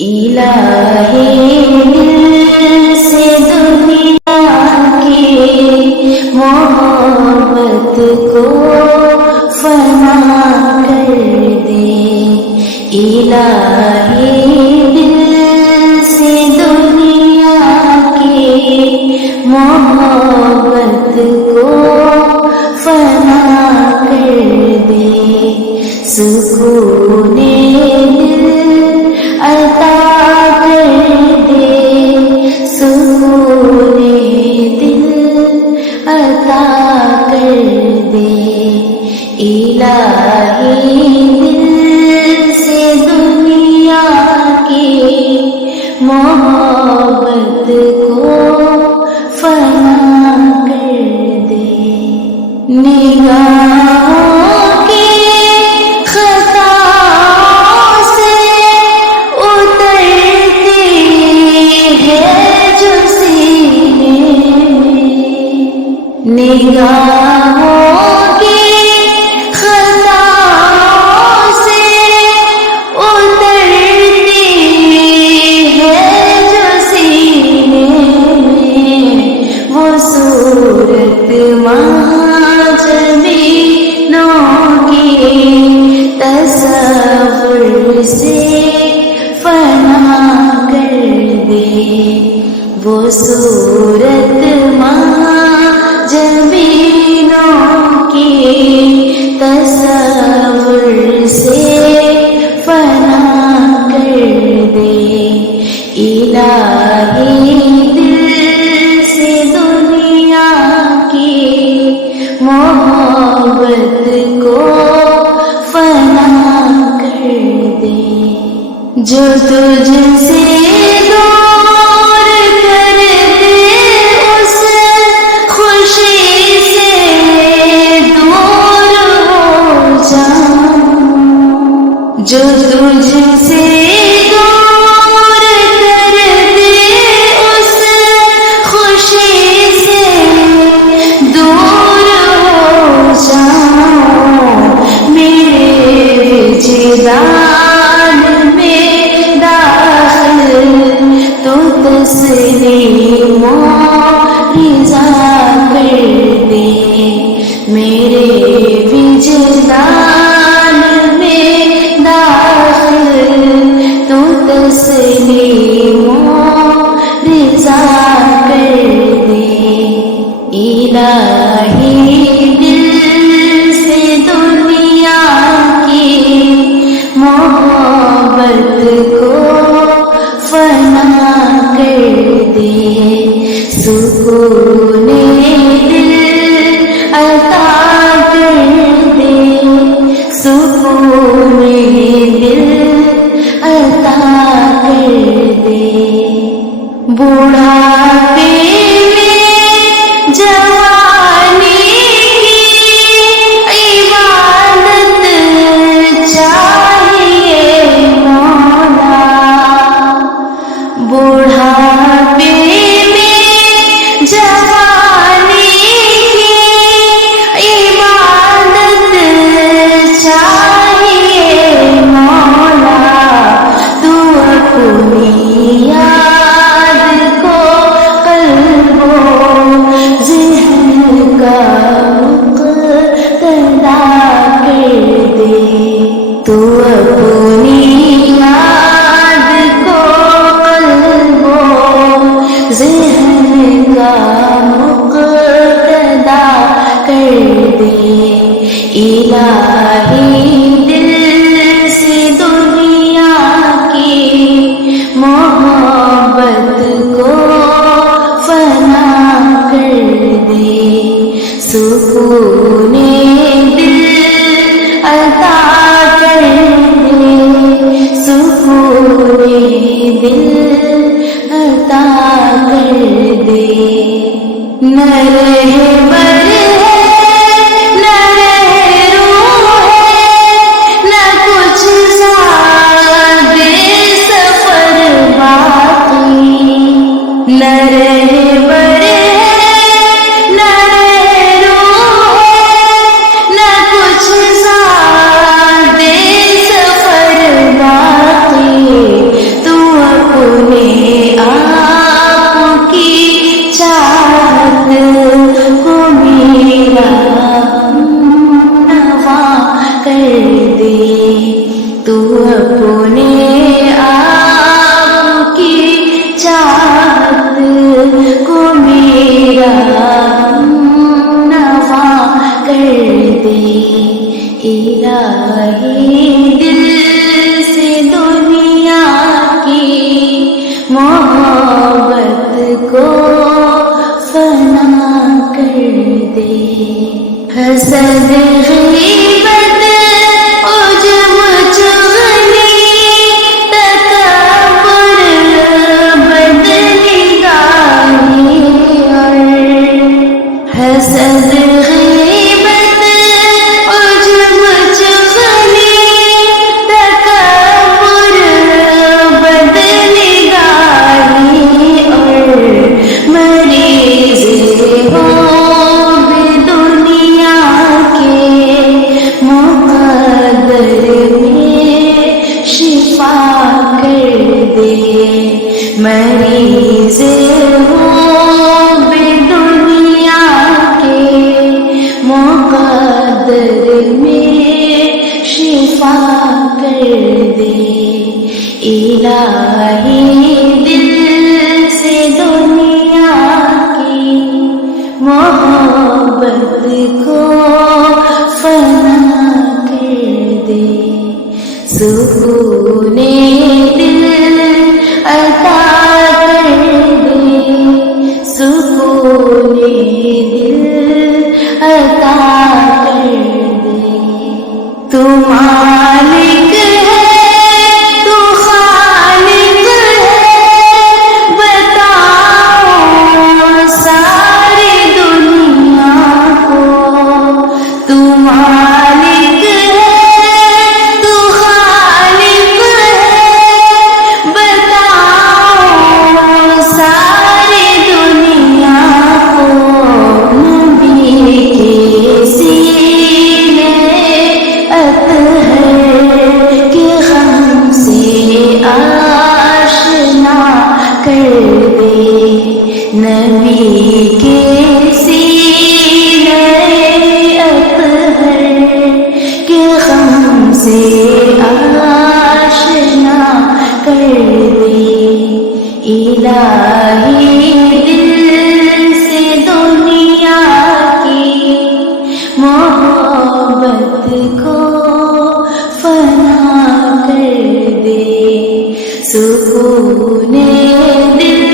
الہی دل سے دنیا کی محبت کو فنا کر دے، الہی دل سے دنیا کی محبت کو فنا کر دے، سکون دل عطا کر دے، سکون دل عطا کر دے، الہی دل سے دنیا کی محبت کو فنا کر دے، نگاہوں نگاہوں کی خطاؤں سے اترتی ہے جو سینے میں، وہ صورت ماجبینوں کی تصور سے فنا کر دے، وہ صورت جبینوں کی تصور سے فنا کر دے، الہی دل سے دنیا کی محبت کو فنا کر دے، جو تجھ سے جو تجھ سے دور کر دے، اس خوشی سے دور ہو جاؤں، میرے وجدان میں داخل تو تسلیم و رضا کر دے، میرے وجدان تو تسلیم و رضا کر دے، الہی دل سے دنیا کی محبت کو فنا کر دے، سکون دل عطا کر دے، سکون دل عطا کر دے، بڑھاپے میں جوانی کی عبادت چاہیے مولا، بڑھاپے میں جوانی کی عبادت چاہیے مولا، تو اپنی یاد کو قلب و ذہن کا مقتدا کر دے، تو اپنی یاد کو قلب و ذہن کا مقتدا کر دے، الہی دل سے دنیا کی محبت کو فنا کر دے، سکون دل عطا کر دے، سکون دل عطا کر دے، نہ رہبر تو حسد غیبت عجب چغلی تکبر بدنگاری اور حسد غیبت عجب چغلی تکبر بدنگاری اور مریض ہو دنیا کے مقدر میں شفا کر دے مریض ہو دنیا کے مقدر میں شفا کر دے الہی دل سے دنیا کی محبت کو فنا کر دے سکون دل عطا کر دے سکون دل عطا کر دے تو مالک ہے تو خالق ہے بتاؤ ساری دنیا کو تو مالک ہے تو خالق ہے بتاؤ ساری دنیا کو نبی کے سینے اطہر کے غم سے آشنا کر دے نبی کے سینے اطہر کے غم سے آشنا کر دے الہی دل سے دنیا کی محبت کو فنا کر دے سکون دل